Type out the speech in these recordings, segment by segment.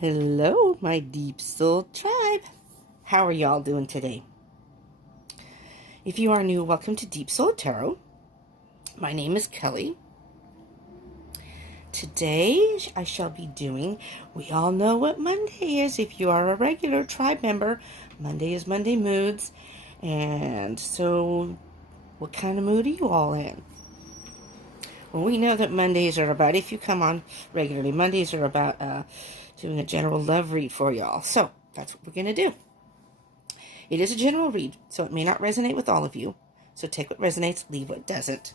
Hello, my Deep Soul tribe. How are y'all doing today? If you are new, welcome to Deep Soul Tarot. My name is Kelly. Today, I shall be doing, we all know what Monday is. If you are a regular tribe member, Monday is Monday Moods. And so, what kind of mood are you all in? Well, we know that Mondays are about, if you come on regularly, Mondays are about doing a general love read for y'all. So, that's what we're going to do. It is a general read, so it may not resonate with all of you. So take what resonates, leave what doesn't.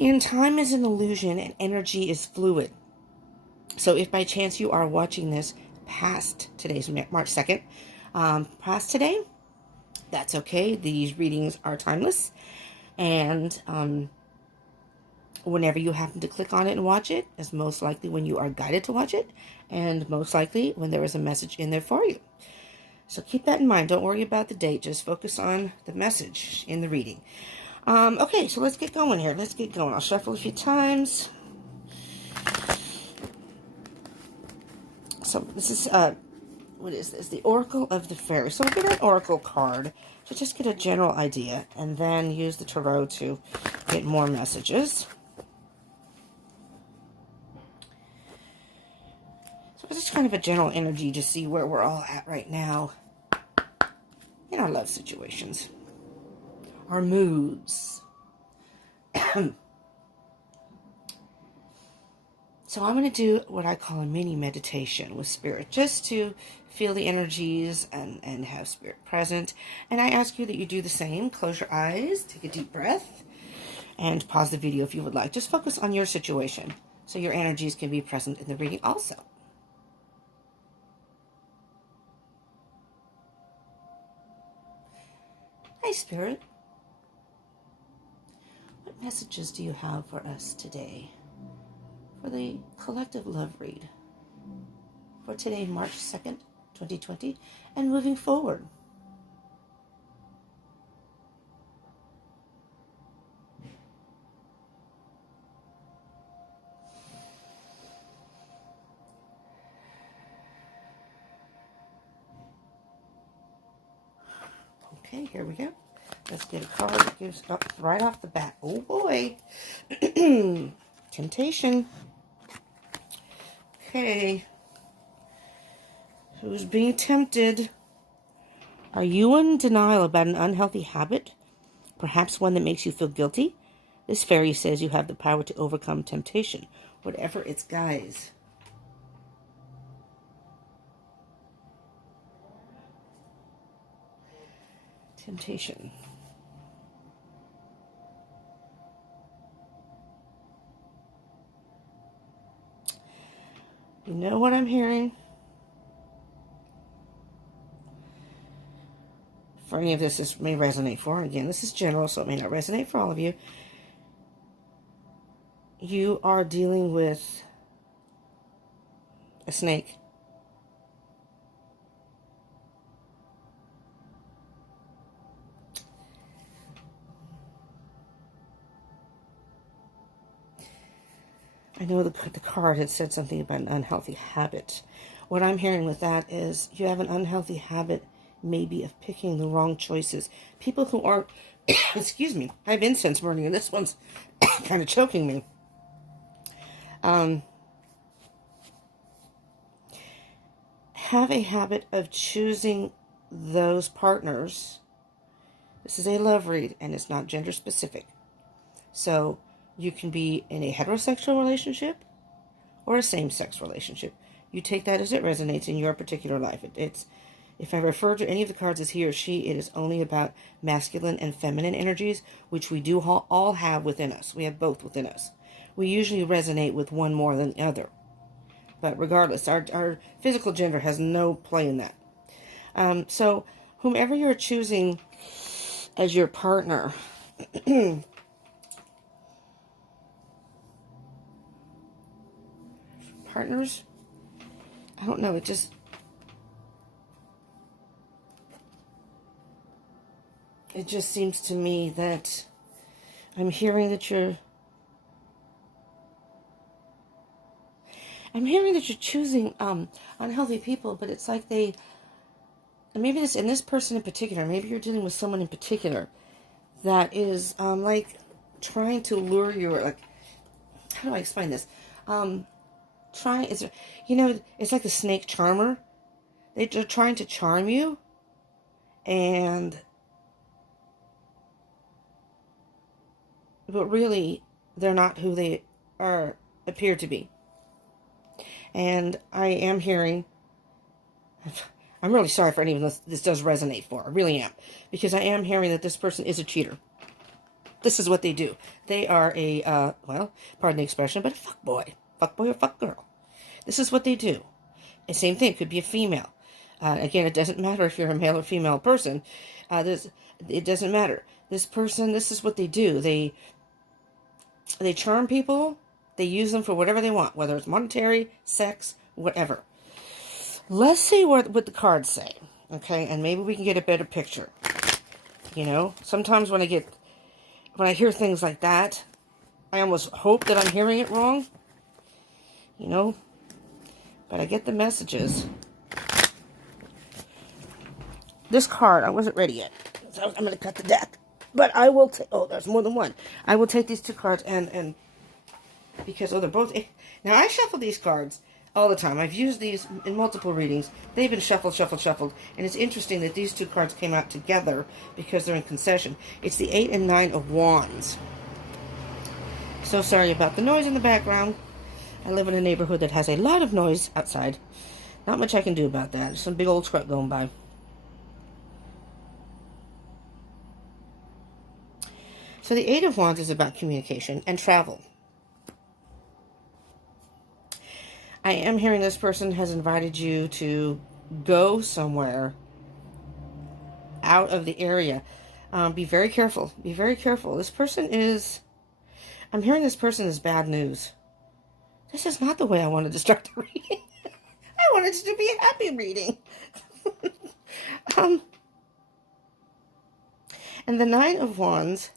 And time is an illusion and energy is fluid. So if by chance you are watching this past today's March 2nd, past today, that's okay. These readings are timeless. And whenever you happen to click on it and watch it, is most likely when you are guided to watch it, and most likely when there is a message in there for you. So keep that in mind. Don't worry about the date. Just focus on the message in the reading. Okay, so let's get going here. Let's get going. I'll shuffle a few times. So this is, what is this? The Oracle of the Fairy. So we'll get an Oracle card to just get a general idea, and then use the Tarot to get more messages. So it's just kind of a general energy to see where we're all at right now in our love situations. Our moods. So I'm going to do what I call a mini meditation with Spirit, just to feel the energies and have Spirit present. And I ask you that you do the same. Close your eyes, take a deep breath, and pause the video if you would like. Just focus on your situation so your energies can be present in the reading also. Hi, Spirit. What messages do you have for us today for the collective love read for today, March 2nd, 2020, and moving forward? Okay, here we go. Let's get a card that gives up right off the bat. Oh boy. Temptation. Okay. Who's being tempted? Are you in denial about an unhealthy habit? Perhaps one that makes you feel guilty? This fairy says you have the power to overcome temptation, whatever its guise. Temptation. You know what I'm hearing? For any of this may resonate for. Again, this is general, so it may not resonate for all of you. You are dealing with a snake. I know the card had said something about an unhealthy habit. What I'm hearing with that is you have an unhealthy habit maybe of picking the wrong choices. People who aren't, excuse me, I have incense burning and this one's kind of choking me. Have a habit of choosing those partners. This is a love read and it's not gender specific. So you can be in a heterosexual relationship or a same-sex relationship. You take that as it resonates in your particular life. It's if I refer to any of the cards as he or she, it is only about masculine and feminine energies, which we do all have within us. We have both within us. We usually resonate with one more than the other. But regardless, our physical gender has no play in that. So whomever you're choosing as your partner, partners, I don't know, it just seems to me that I'm hearing that you're I'm hearing that you're choosing unhealthy people, but it's like they, and maybe this, and this person in particular, maybe you're dealing with someone in particular that is like trying to lure you, or like, how do I explain this? It's, you know, it's like the snake charmer. They're trying to charm you, but really, they're not who they appear to be. And I am hearing, I'm really sorry for anyone this does resonate for. I really am. Because I am hearing that this person is a cheater. This is what they do. They are a, well, pardon the expression, but a fuckboy. Fuckboy or fuckgirl. This is what they do. And same thing, could be a female. Again, it doesn't matter if you're a male or female person. It doesn't matter. This person, this is what they do. They charm people. They use them for whatever they want, whether it's monetary, sex, whatever. Let's see what the cards say, okay? And maybe we can get a better picture. You know, sometimes when I hear things like that, I almost hope that I'm hearing it wrong. You know, but I get the messages. This card, I wasn't ready yet. So I'm going to cut the deck. But I will take, oh, there's more than one. I will take these two cards and because, oh, they're both, now I shuffle these cards all the time. I've used these in multiple readings. They've been shuffled, and it's interesting that these two cards came out together because they're in concession. It's the 8 and 9 of Wands. So sorry about the noise in the background. I live in a neighborhood that has a lot of noise outside. Not much I can do about that. There's some big old truck going by. So the 8 of Wands is about communication and travel. I am hearing this person has invited you to go somewhere out of the area. Be very careful. Be very careful. This person is, I'm hearing this person is bad news. This is not the way I wanted to start the reading. I wanted it to be a happy reading. And the 9 of Wands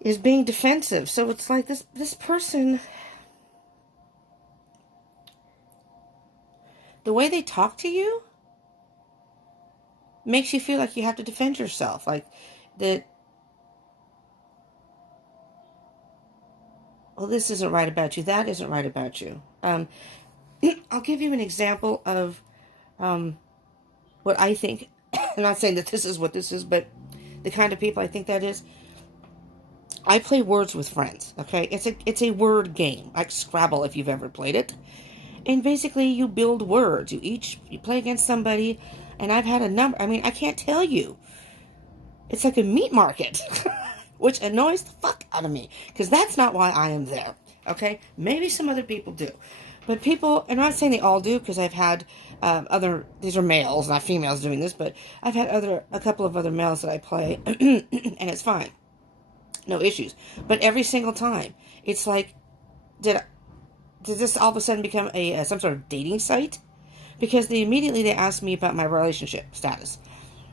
is being defensive. So it's like this person, the way they talk to you makes you feel like you have to defend yourself. Like that, well, this isn't right about you. That isn't right about you. I'll give you an example of what I think. I'm not saying that this is what this is, but the kind of people I think that is. I play words with friends, okay? It's a word game, like Scrabble if you've ever played it. And basically you build words. You play against somebody, and I've had a number. I mean, I can't tell you. It's like a meat market, which annoys the fuck out of me, because that's not why I am there, okay? Maybe some other people do. But people, and I'm not saying they all do, because I've had these are males, not females doing this, but I've had a couple of other males that I play, and it's fine. No issues. But every single time, it's like, did this all of a sudden become some sort of dating site? Because they immediately ask me about my relationship status.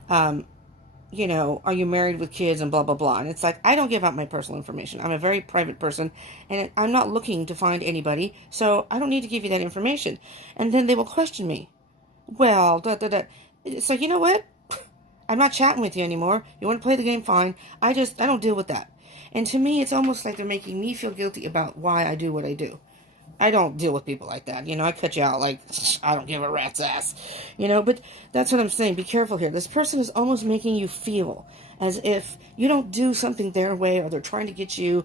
You know, are you married with kids and blah, blah, blah. And it's like, I don't give out my personal information. I'm a very private person, and I'm not looking to find anybody, so I don't need to give you that information. And then they will question me. Well, It's like, you know what? I'm not chatting with you anymore. You want to play the game, fine. I don't deal with that. And to me, it's almost like they're making me feel guilty about why I do what I do. I don't deal with people like that. You know, I cut you out like, I don't give a rat's ass. You know, but that's what I'm saying. Be careful here. This person is almost making you feel as if you don't do something their way, or they're trying to get you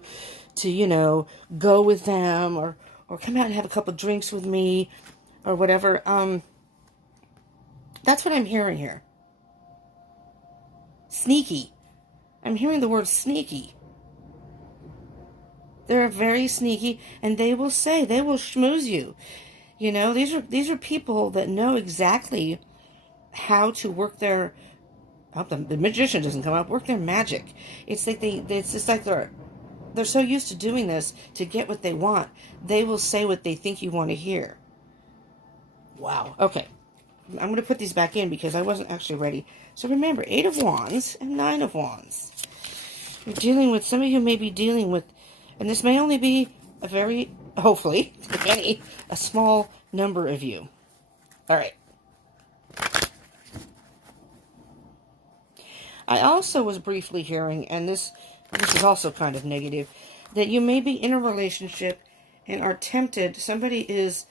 to, you know, go with them, or come out and have a couple drinks with me, or whatever. That's what I'm hearing here. Sneaky. I'm hearing the word sneaky. They're very sneaky, and they will schmooze you. You know, these are people that know exactly how to work their, I hope the magician doesn't come up, work their magic. It's like it's just like they're so used to doing this to get what they want. They will say what they think you want to hear. Wow. Okay. I'm going to put these back in because I wasn't actually ready. So remember, 8 of Wands and 9 of Wands. You're dealing with, some of you may be dealing with, and this may only be a very, hopefully, if any, a small number of you. All right. I also was briefly hearing, and this is also kind of negative, that you may be in a relationship and are tempted. Somebody is,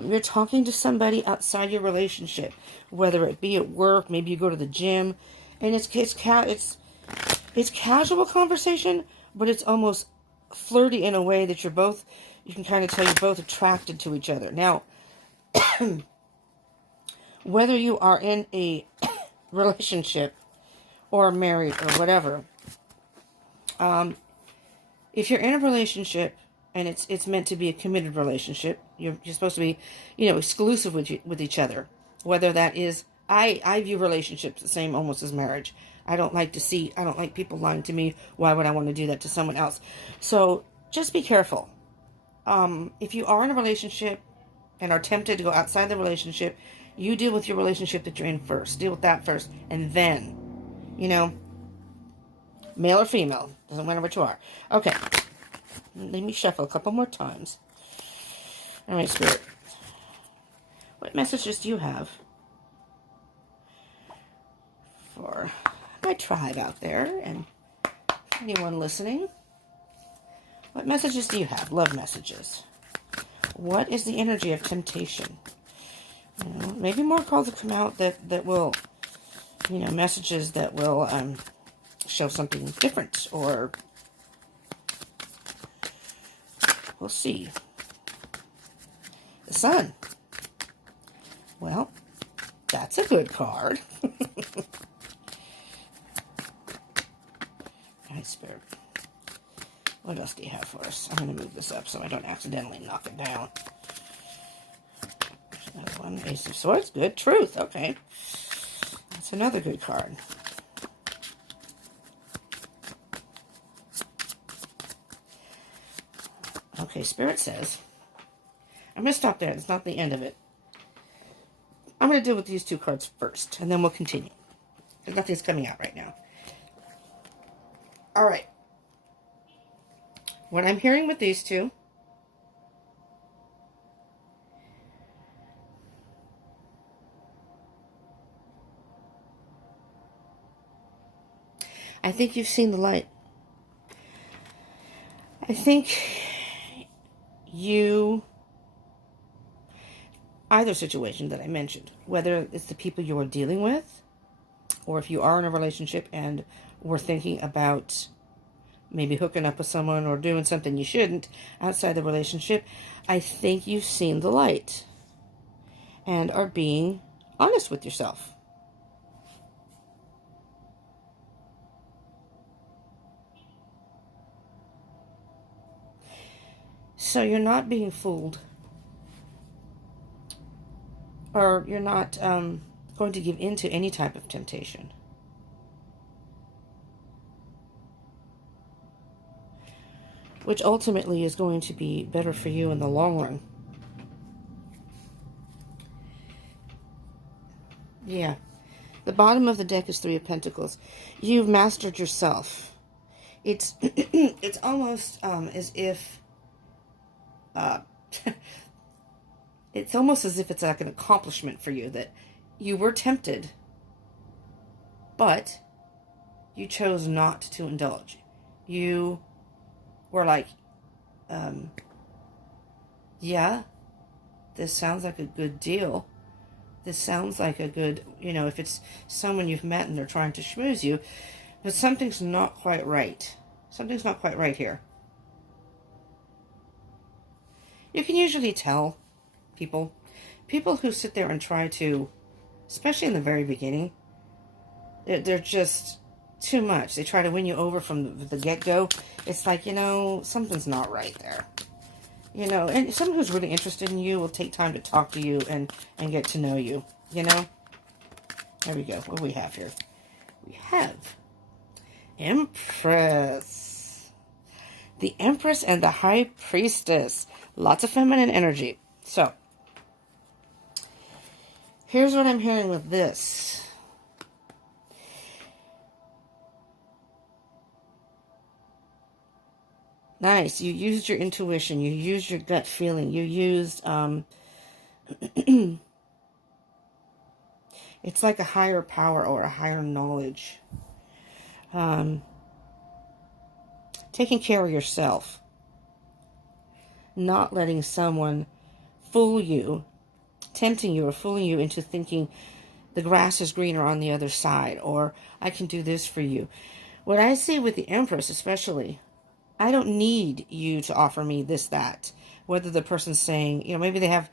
you're talking to somebody outside your relationship, whether it be at work, maybe you go to the gym, and it's casual conversation, but it's almost flirty in a way that you can kind of tell you're both attracted to each other. Now, whether you are in a relationship or married or whatever, if you're in a relationship and it's meant to be a committed relationship, you're supposed to be, exclusive with each other. Whether that is, I view relationships the same almost as marriage. I don't like people lying to me. Why would I want to do that to someone else? So just be careful. If you are in a relationship and are tempted to go outside the relationship, you deal with your relationship that you're in first. Deal with that first. And then, male or female, doesn't matter what you are. Okay. Let me shuffle a couple more times. All right, Spirit. What messages do you have for my tribe out there and anyone listening? What messages do you have? Love messages. What is the energy of temptation? Maybe more cards will come out that will, messages that will show something different, or we'll see. The Sun. Well, that's a good card. All right, Spirit. What else do you have for us? I'm going to move this up so I don't accidentally knock it down. There's another one. Ace of Swords. Good. Truth. Okay. That's another good card. Okay, Spirit says, I'm going to stop there. It's not the end of it. I'm going to deal with these two cards first, and then we'll continue. Because nothing's coming out right now. All right. What I'm hearing with these two, I think you've seen the light. I think either situation that I mentioned, whether it's the people you are dealing with, or if you are in a relationship and were thinking about maybe hooking up with someone or doing something you shouldn't outside the relationship, I think you've seen the light and are being honest with yourself. So you're not being fooled, or you're not going to give in to any type of temptation. Which ultimately is going to be better for you in the long run. Yeah. The bottom of the deck is Three of Pentacles. You've mastered yourself. It's it's almost as if it's almost as if it's like an accomplishment for you that you were tempted, but you chose not to indulge. You were like, yeah, this sounds like a good deal. This sounds like a good, if it's someone you've met and they're trying to schmooze you, but something's not quite right. Something's not quite right here. You can usually tell people who sit there and try to, especially in the very beginning, they're just too much. They try to win you over from the get-go. It's like, something's not right there. And someone who's really interested in you will take time to talk to you and get to know you, There we go. What do we have here? We have Empress. The Empress and the High Priestess. Lots of feminine energy. So, here's what I'm hearing with this. Nice. You used your intuition. You used your gut feeling. You used, it's like a higher power or a higher knowledge. Taking care of yourself. Not letting someone fool you, tempting you or fooling you into thinking the grass is greener on the other side, or I can do this for you. What I see with the Empress especially, I don't need you to offer me this, that. Whether the person's saying, maybe they have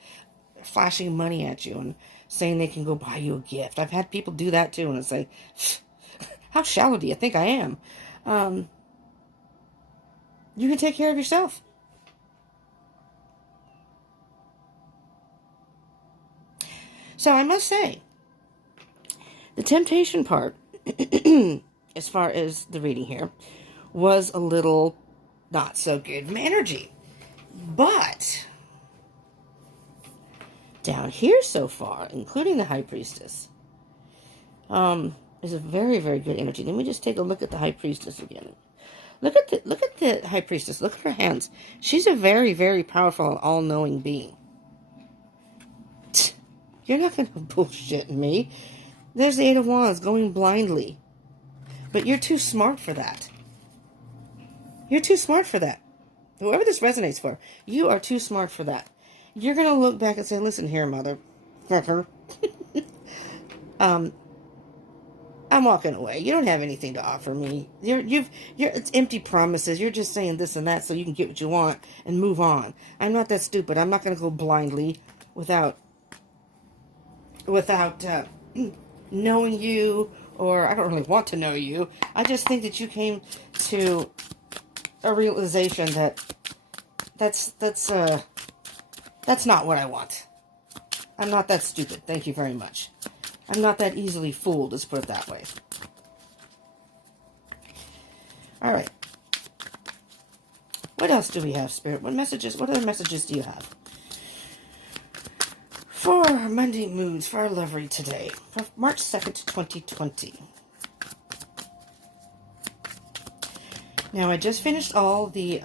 flashing money at you and saying they can go buy you a gift. I've had people do that too, and it's like, how shallow do you think I am? You can take care of yourself. So I must say, the temptation part, as far as the reading here, was a little not so good in energy. But down here so far, including the High Priestess, is a very, very good energy. Let me just take a look at the High Priestess again. Look at the High Priestess. Look at her hands. She's a very, very powerful and all-knowing being. You're not going to bullshit me. There's the Eight of Wands going blindly. But you're too smart for that. You're too smart for that. Whoever this resonates for, you are too smart for that. You're going to look back and say, listen here, motherfucker. I'm walking away. You don't have anything to offer me. It's empty promises. You're just saying this and that so you can get what you want and move on. I'm not that stupid. I'm not going to go blindly without knowing you, or I don't really want to know you. I just think that you came to a realization that that's not what I want. I'm not that stupid. Thank you very much. I'm not that easily fooled, let's put it that way. All right. What else do we have, Spirit? What other messages do you have? For our Monday moods, for our love read today, for March 2nd, 2020. Now, I just finished all the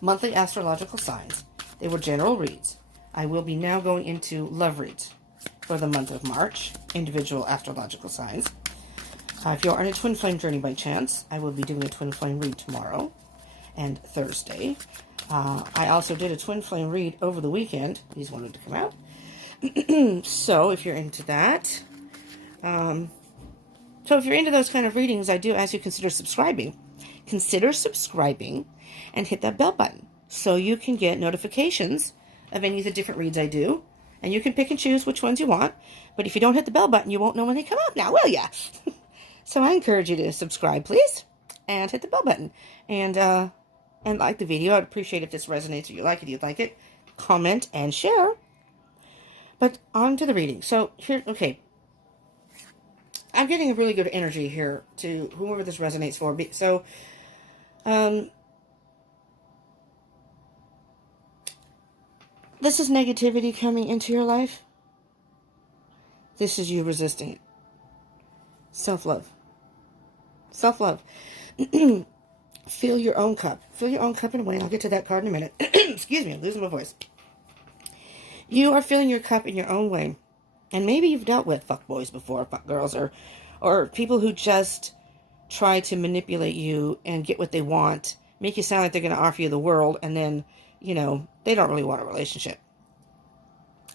monthly astrological signs. They were general reads. I will be now going into love reads for the month of March, individual astrological signs. If you are on a twin flame journey by chance, I will be doing a twin flame read tomorrow and Thursday. I also did a twin flame read over the weekend. These wanted to come out. So if you're into that, so if you're into those kind of readings, I do ask you consider subscribing. Consider subscribing and hit that bell button so you can get notifications of any of the different reads I do. And you can pick and choose which ones you want. But if you don't hit the bell button, you won't know when they come up now, will ya? So I encourage you to subscribe, please, and hit the bell button. And like the video. I'd appreciate if this resonates or you like it. Comment and share. But on to the reading. So here, okay. I'm getting a really good energy here to whoever this resonates for. So, this is negativity coming into your life. This is you resisting it. Self-love. Self-love. Fill your own cup. Fill your own cup in a way. I'll get to that card in a minute. Excuse me, I'm losing my voice. You are filling your cup in your own way. And maybe you've dealt with fuckboys before, fuckgirls, or people who just try to manipulate you and get what they want, make you sound like they're going to offer you the world, and then, they don't really want a relationship.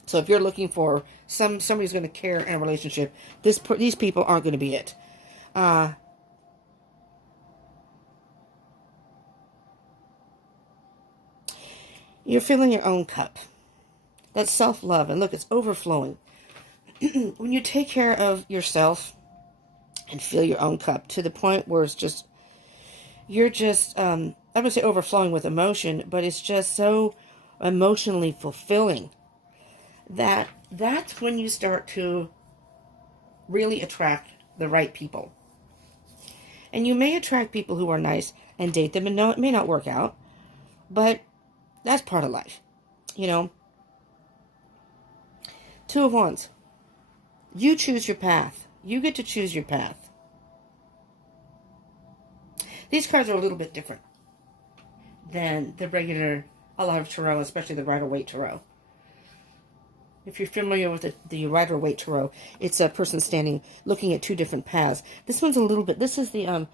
So if you're looking for somebody who's going to care in a relationship, these people aren't going to be it. You're filling your own cup. That's self-love. And look, it's overflowing. When you take care of yourself and fill your own cup to the point where you're just, I'm going to say overflowing with emotion, but it's just so emotionally fulfilling that's when you start to really attract the right people. And you may attract people who are nice and date them, and no, it may not work out, but that's part of life, Two of Wands. You choose your path. You get to choose your path. These cards are a little bit different. than the regular, a lot of tarot, especially the Rider-Waite tarot. If you're familiar with the Rider-Waite tarot, it's a person standing, looking at two different paths. This one's a little bit, this is the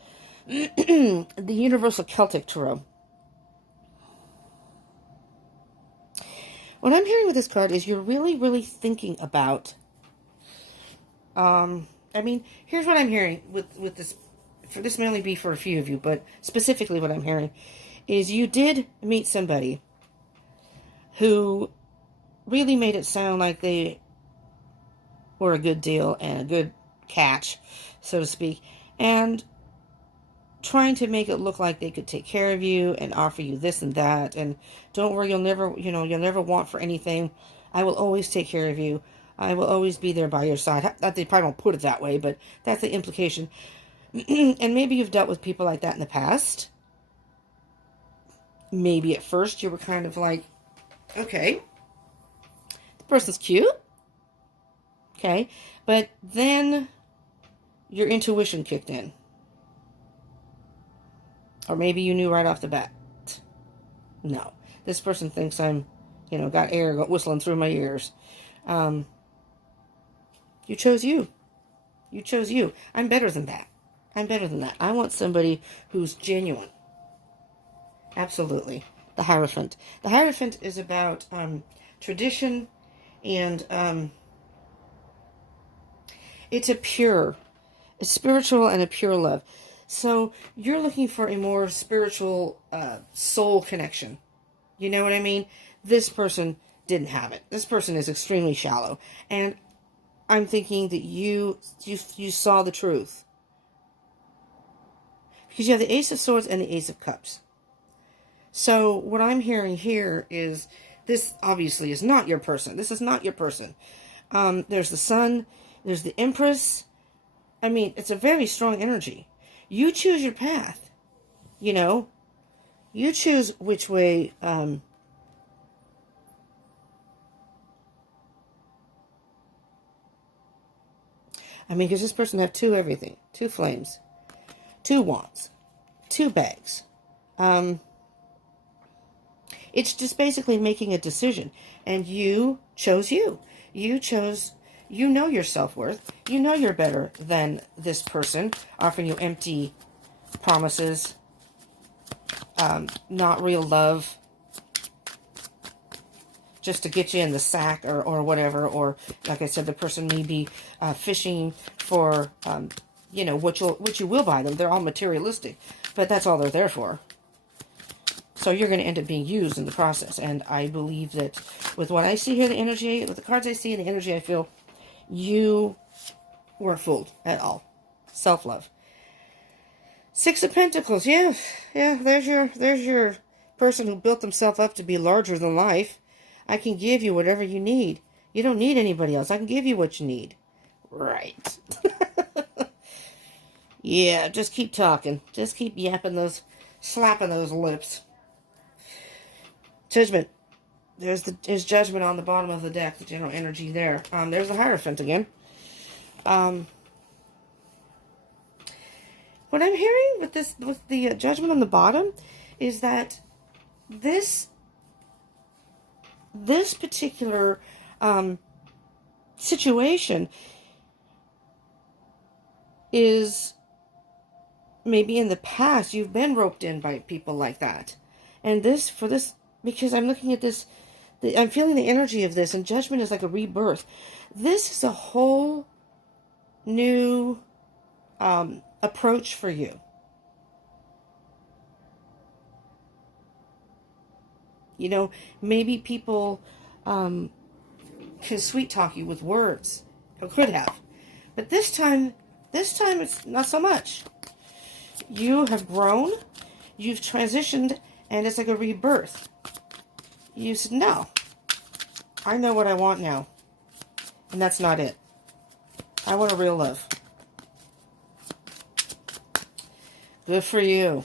the Universal Celtic tarot. What I'm hearing with this card is you're really, really thinking about, I mean, here's what I'm hearing with this, for this may only be for a few of you, but specifically what I'm hearing is you did meet somebody who really made it sound like they were a good deal and a good catch, so to speak, and trying to make it look like they could take care of you and offer you this and that, and don't worry, you'll never, you'll never want for anything. I will always take care of you. I will always be there by your side. They probably won't put it that way, but that's the implication. And maybe you've dealt with people like that in the past. Maybe at first you were kind of like, okay, the person's cute. Okay, but then your intuition kicked in. Or maybe you knew right off the bat, no, this person thinks I'm, got air whistling through my ears. You chose you. You chose you. I'm better than that. I'm better than that. I want somebody who's genuine. Absolutely. The Hierophant. The Hierophant is about tradition, and it's a spiritual and a pure love. So you're looking for a more spiritual soul connection. You know what I mean? This person didn't have it. This person is extremely shallow. And I'm thinking that you saw the truth. Because you have the Ace of Swords and the Ace of Cups. So what I'm hearing here is this obviously is not your person. This is not your person. There's the Sun. There's the Empress. I mean, it's a very strong energy. You choose your path. You choose which way. I mean, because this person have two everything. Two flames. Two wands. Two bags. It's just basically making a decision. And you chose you. You chose, you know your self-worth. You know you're better than this person offering you empty promises. Not real love. Just to get you in the sack or whatever. Or, like I said, the person may be fishing for, what you will buy them. They're all materialistic. But that's all they're there for. So you're going to end up being used in the process. And I believe that with what I see here, the energy, with the cards I see and the energy I feel, you weren't fooled at all. Self-love. Six of Pentacles. Yeah. There's your person who built themselves up to be larger than life. I can give you whatever you need. You don't need anybody else. I can give you what you need. Right. Yeah, just keep talking. Just keep yapping slapping those lips. Judgment. There's Judgment on the bottom of the deck, the general energy there. There's the Hierophant again. What I'm hearing with the Judgment on the bottom is that this particular situation is maybe in the past you've been roped in by people like that. And because I'm looking at this, I'm feeling the energy of this, and Judgment is like a rebirth. This is a whole new approach for you. Maybe people can sweet talk you with words, or could have. But this time it's not so much. You have grown, you've transitioned, and it's like a rebirth. You said, no, I know what I want now. And that's not it. I want a real love. Good for you.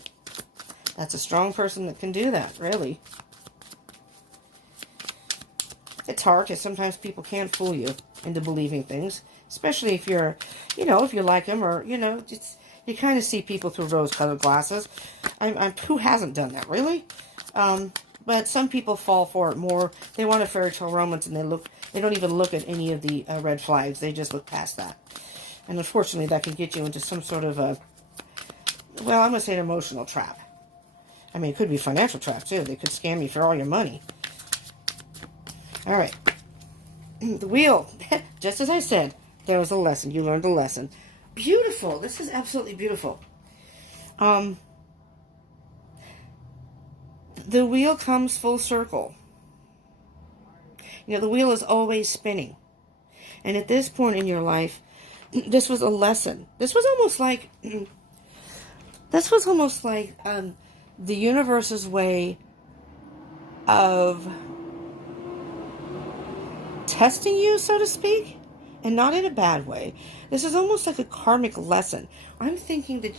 That's a strong person that can do that, really. It's hard because sometimes people can fool you into believing things. Especially if you're, if you like them or, you kind of see people through rose-colored glasses. Who hasn't done that, really? But some people fall for it more. They want a fairy tale romance, and they don't even look at any of the red flags. They just look past that. And unfortunately, that can get you into some sort of a, well, I'm going to say an emotional trap. I mean, it could be a financial trap, too. They could scam you for all your money. All right. The wheel. Just as I said, there was a lesson. You learned a lesson. Beautiful. This is absolutely beautiful. The wheel comes full circle. You know, the wheel is always spinning. And at this point in your life, this was a lesson. This was almost like the universe's way of testing you, so to speak, and not in a bad way. This is almost like a karmic lesson. I'm thinking that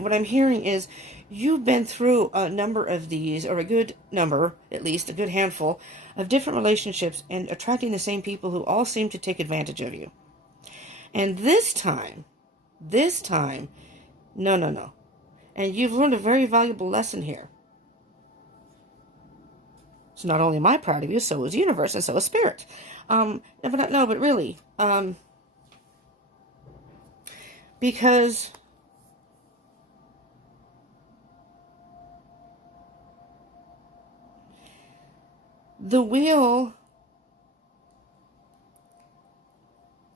what I'm hearing is you've been through a number of these, or a good number, at least a good handful, of different relationships and attracting the same people who all seem to take advantage of you. And this time, no. And you've learned a very valuable lesson here. So not only am I proud of you, so is the universe, and so is spirit. But really, because the wheel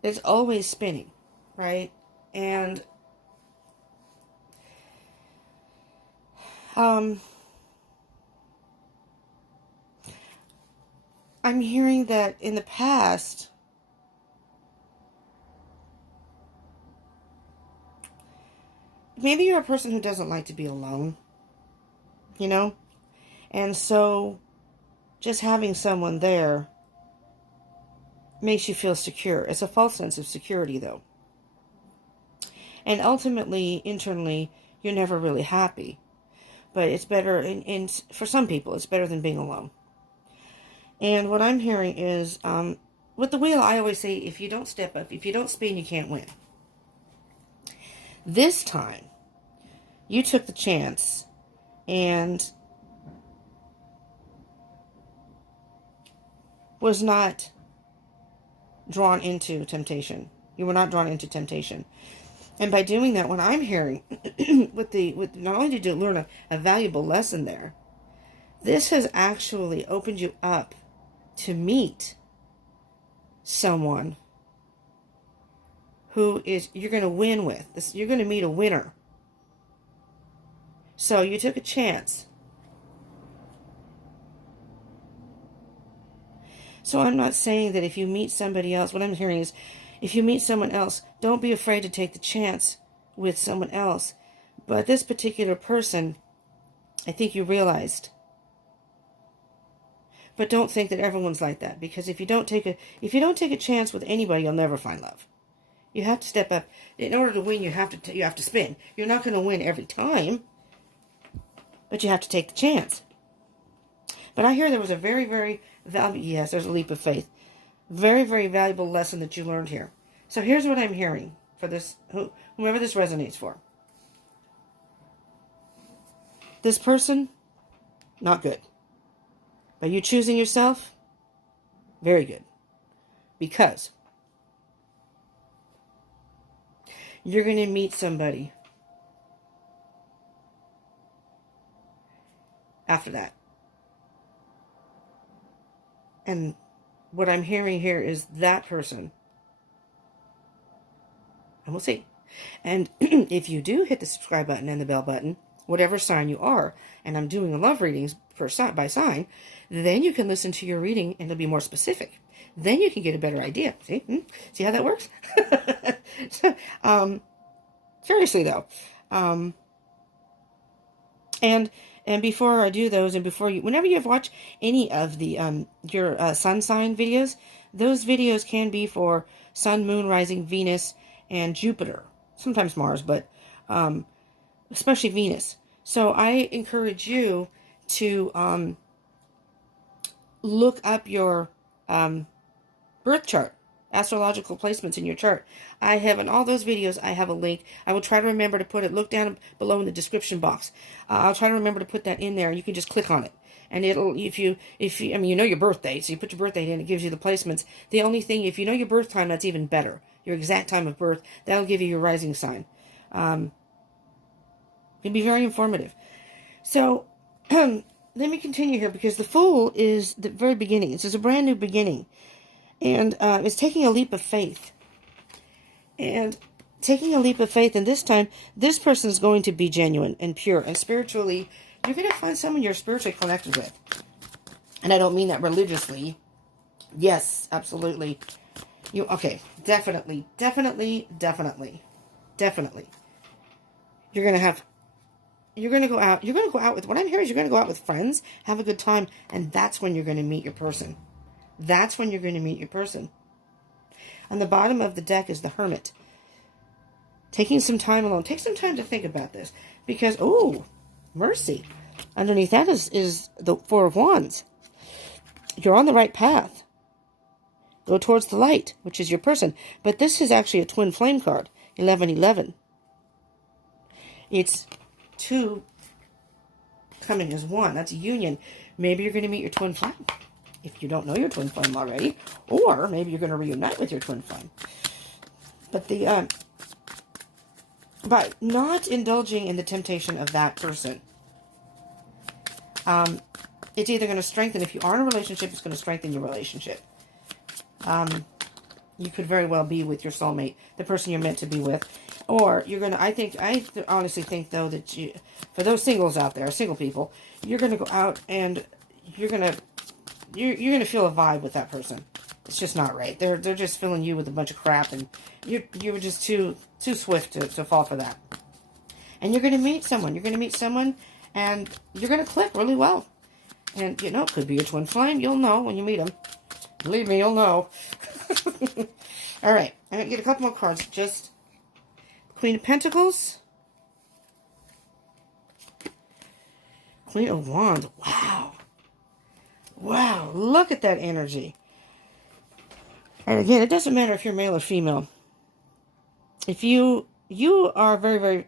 is always spinning, right? And I'm hearing that in the past, maybe you're a person who doesn't like to be alone, you know? And so just having someone there makes you feel secure. It's a false sense of security, though. And ultimately, internally, you're never really happy. But it's better, and for some people, it's better than being alone. And what I'm hearing is, with the wheel, I always say, if you don't step up, if you don't spin, you can't win. This time, you took the chance and was not drawn into temptation. You were not drawn into temptation. And by doing that, what I'm hearing, with not only did you learn a valuable lesson there, this has actually opened you up to meet someone who you're going to win with. You're going to meet a winner. So you took a chance. So I'm not saying that if you meet somebody else, what I'm hearing is, if you meet someone else, don't be afraid to take the chance with someone else. But this particular person, I think you realized. But don't think that everyone's like that, because if you don't take a chance with anybody, you'll never find love. You have to step up. In order to win, you have to spin. You're not going to win every time, but you have to take the chance. But I hear there was a very, very valuable, yes, there's a leap of faith. Very, very valuable lesson that you learned here. So here's what I'm hearing for this, whomever this resonates for. This person, not good. But you choosing yourself, very good. Because you're going to meet somebody after that. And what I'm hearing here is that person, and we'll see. And if you do hit the subscribe button and the bell button, whatever sign you are, and I'm doing love readings by sign, then you can listen to your reading and it'll be more specific. Then you can get a better idea. See? See how that works? So, seriously though. And before I do those, and whenever you watch any of the your sun sign videos, those videos can be for Sun, Moon, Rising, Venus, and Jupiter. Sometimes Mars, but especially Venus. So I encourage you to look up your birth chart astrological placements in your chart. I have, in all those videos, I have a link. I will try to remember to put it, look down below in the description box. I'll try to remember to put that in there. You can just click on it. And it'll, if you, I mean, you know your birthday, so you put your birthday in, it gives you the placements. The only thing, if you know your birth time, that's even better. Your exact time of birth, that'll give you your rising sign. It'll be very informative. So, let me continue here, because the Fool is the very beginning. This is a brand new beginning. And it's taking a leap of faith. And taking a leap of faith, and this time, this person is going to be genuine and pure. And spiritually, you're going to find someone you're spiritually connected with. And I don't mean that religiously. Yes, absolutely. Okay, definitely. You're going to go out with, what I'm hearing is you're going to go out with friends, have a good time, and that's when you're going to meet your person. That's when you're going to meet your person. On the bottom of the deck is the Hermit. Taking some time alone. Take some time to think about this. Because, oh, mercy. Underneath that is the Four of Wands. You're on the right path. Go towards the light, which is your person. But this is actually a twin flame card. 1111. It's two coming as one. That's a union. Maybe you're going to meet your twin flame, if you don't know your twin flame already. Or maybe you're going to reunite with your twin flame. But by not indulging in the temptation of that person, it's either going to strengthen, if you are in a relationship, it's going to strengthen your relationship. You could very well be with your soulmate, the person you're meant to be with. Or you're going to, I honestly think, though, that for those singles out there, single people, you're going to go out and you're going to feel a vibe with that person. It's just not right. They're just filling you with a bunch of crap, and you were just too swift to fall for that. And you're going to meet someone. You're going to meet someone, and you're going to click really well. And, you know, it could be your twin flame. You'll know when you meet them. Believe me, you'll know. All right. I'm going to get a couple more cards. Just Queen of Pentacles. Queen of Wands. Wow. Wow. Look at that energy. And again, it doesn't matter if you're male or female. If you are very, very...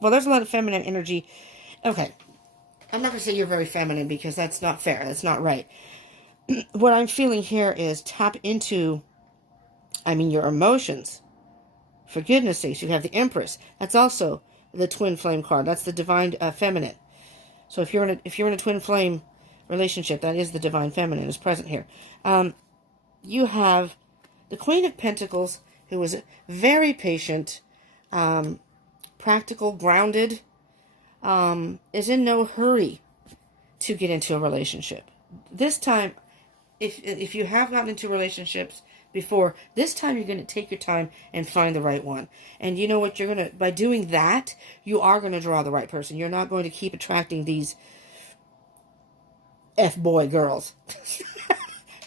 well, there's a lot of feminine energy. Okay. I'm not going to say you're very feminine, because that's not fair. That's not right. What I'm feeling here is tap into, your emotions. For goodness sakes, you have the Empress. That's also the twin flame card. That's the divine feminine. So if you're in a twin flame relationship, that is the divine feminine is present here. You have the Queen of Pentacles, who is very patient, practical, grounded, is in no hurry to get into a relationship. This time, if you have gotten into relationships before, this time you're going to take your time and find the right one. And you know what? By doing that, you are going to draw the right person. You're not going to keep attracting these F-boy girls.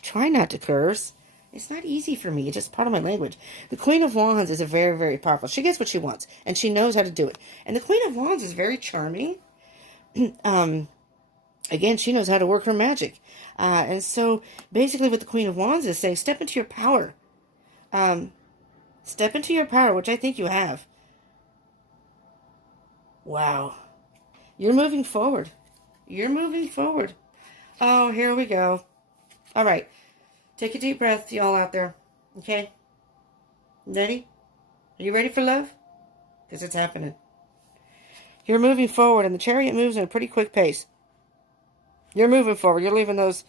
Try not to curse. It's not easy for me. It's just part of my language. The Queen of Wands is a very, very powerful. She gets what she wants, and she knows how to do it. And the Queen of Wands is very charming. Again, she knows how to work her magic. And so, basically what the Queen of Wands is saying, step into your power. Step into your power, which I think you have. Wow. You're moving forward. You're moving forward. Oh, here we go. All right. Take a deep breath, y'all out there. Okay? Ready? Are you ready for love? Because it's happening. You're moving forward, and the Chariot moves at a pretty quick pace. You're moving forward. You're leaving those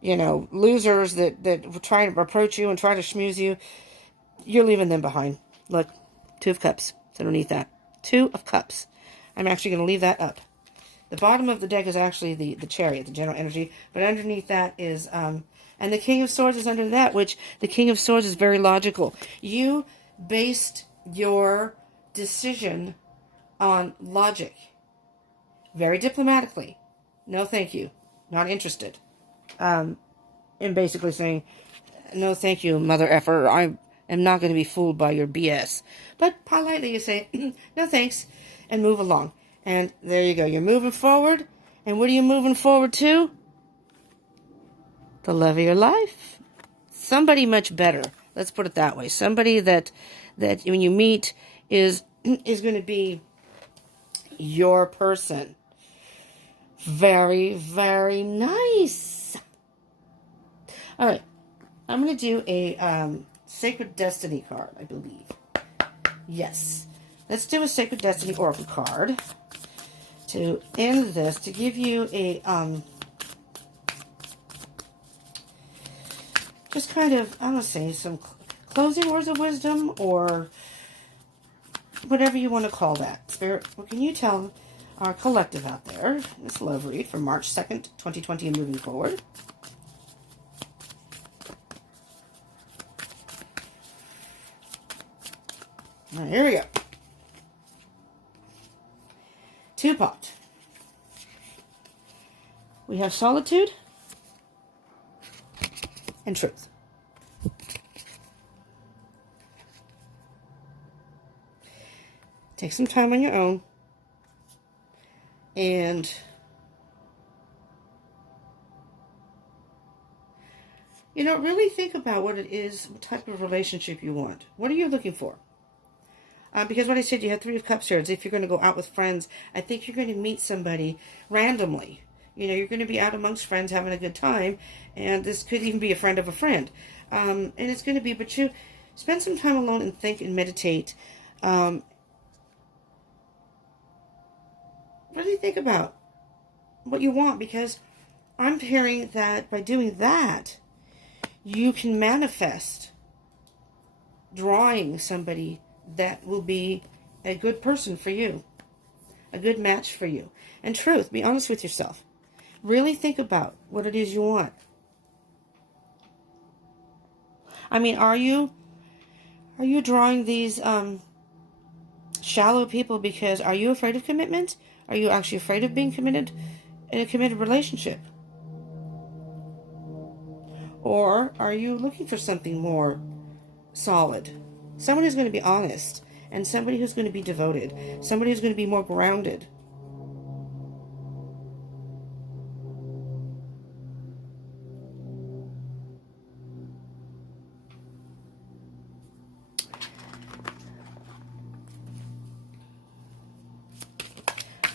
losers that try to approach you and try to schmooze you. You're leaving them behind. Look, Two of Cups. It's underneath that. Two of Cups. I'm actually going to leave that up. The bottom of the deck is actually the Chariot, the general energy. But underneath that is, and the King of Swords is under that, which the King of Swords is very logical. You based your decision on logic. Very diplomatically. No, thank you. Not interested. And basically saying, no, thank you, mother effer. I am not going to be fooled by your BS. But politely you say, no, thanks, and move along. And there you go. You're moving forward. And what are you moving forward to? The love of your life. somebody much better. Let's put it that way. Somebody that when you meet is going to be your person. Very, very nice. All right. I'm going to do a Sacred Destiny card, I believe. Yes. Let's do a Sacred Destiny Oracle card to end this, to give you a, just kind of, I'm going to say some closing words of wisdom, or whatever you want to call that. Spirit, what can you tell our collective out there? This love read for March 2nd, 2020 and moving forward. All right, here we go. Two-pot. We have solitude and truth. Take some time on your own and really think about what it is, what type of relationship you want. What are you looking for? Because what I said, you have 3 of Cups here. If you're going to go out with friends, I think you're going to meet somebody randomly. You're going to be out amongst friends having a good time, and this could even be a friend of a friend. And it's going to be, but you spend some time alone and think and meditate. Really think about what you want, because I'm hearing that by doing that, you can manifest drawing somebody that will be a good person for you, a good match for you. And truth, be honest with yourself. Really think about what it is you want. I mean, are you drawing these shallow people because are you afraid of commitment? Are you actually afraid of being committed in a committed relationship? Or are you looking for something more solid? Somebody who's going to be honest, and somebody who's going to be devoted, somebody who's going to be more grounded.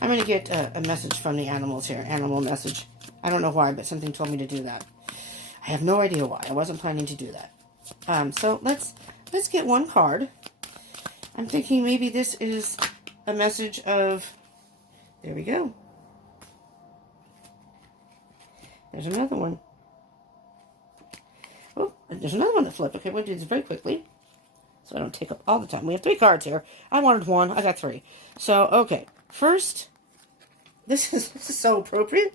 I'm going to get a message from the animals here, animal message. I don't know why, but something told me to do that. I have no idea why. I wasn't planning to do that. So let's get one card. I'm thinking maybe this is a message of, there we go. There's another one. Oh, there's another one that flipped. Okay, we'll do this very quickly, so I don't take up all the time. We have 3 cards here. I wanted 1. I got 3. So, okay. First, this is so appropriate.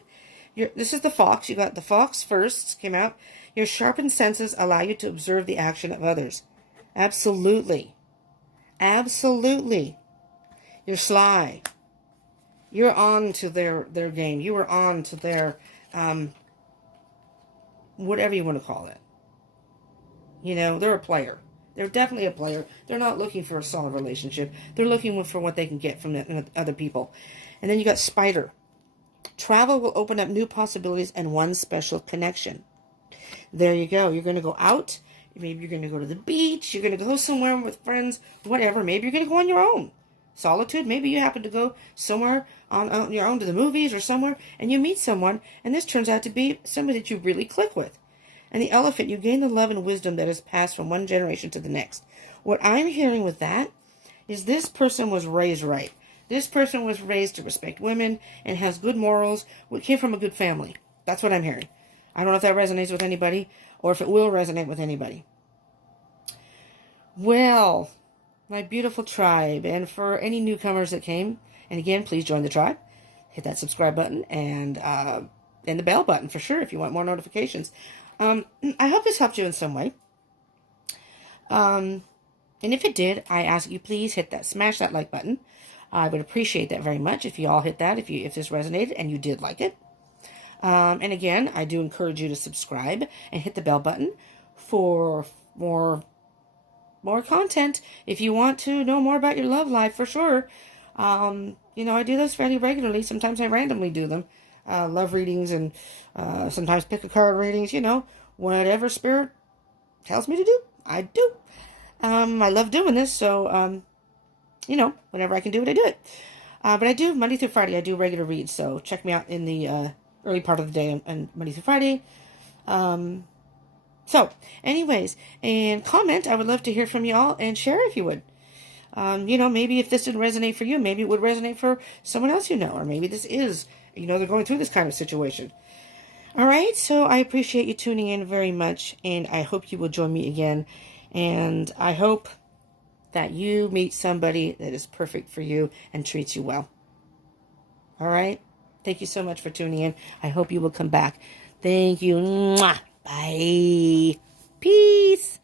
This is the fox. You got the fox first, came out. Your sharpened senses allow you to observe the action of others. Absolutely. Absolutely. You're sly. You're on to their game. You are on to their, whatever you want to call it. They're a player. They're definitely a player. They're not looking for a solid relationship. They're looking for what they can get from other people. And then you got Spider. Travel will open up new possibilities and one special connection. There you go. You're going to go out. Maybe you're going to go to the beach. You're going to go somewhere with friends, whatever. Maybe you're going to go on your own. Solitude. Maybe you happen to go somewhere on your own to the movies or somewhere, and you meet someone, and this turns out to be somebody that you really click with. And the Elephant, you gain the love and wisdom that is passed from one generation to the next. What I'm hearing with that is this person was raised right. This person was raised to respect women and has good morals. Came from a good family. That's what I'm hearing. I don't know if that resonates with anybody or if it will resonate with anybody. Well, my beautiful tribe, and for any newcomers that came, and again, please join the tribe. Hit that subscribe button and the bell button for sure if you want more notifications. I hope this helped you in some way. And if it did, I ask you please smash that like button. I would appreciate that very much if you all hit that, if this resonated and you did like it. And again, I do encourage you to subscribe and hit the bell button for more content. If you want to know more about your love life, for sure. I do this fairly regularly. Sometimes I randomly do them. Love readings and sometimes pick a card readings, whatever spirit tells me to do, I do. I love doing this, so, whenever I can do it, I do it. But I do, Monday through Friday, I do regular reads, so check me out in the early part of the day on Monday through Friday. So, anyways, and comment. I would love to hear from y'all, and share if you would. Maybe if this didn't resonate for you, maybe it would resonate for someone else you know, or maybe this is, they're going through this kind of situation. All right, so I appreciate you tuning in very much, and I hope you will join me again, and I hope that you meet somebody that is perfect for you and treats you well. All right? Thank you so much for tuning in. I hope you will come back. Thank you. Mwah. Bye. Peace.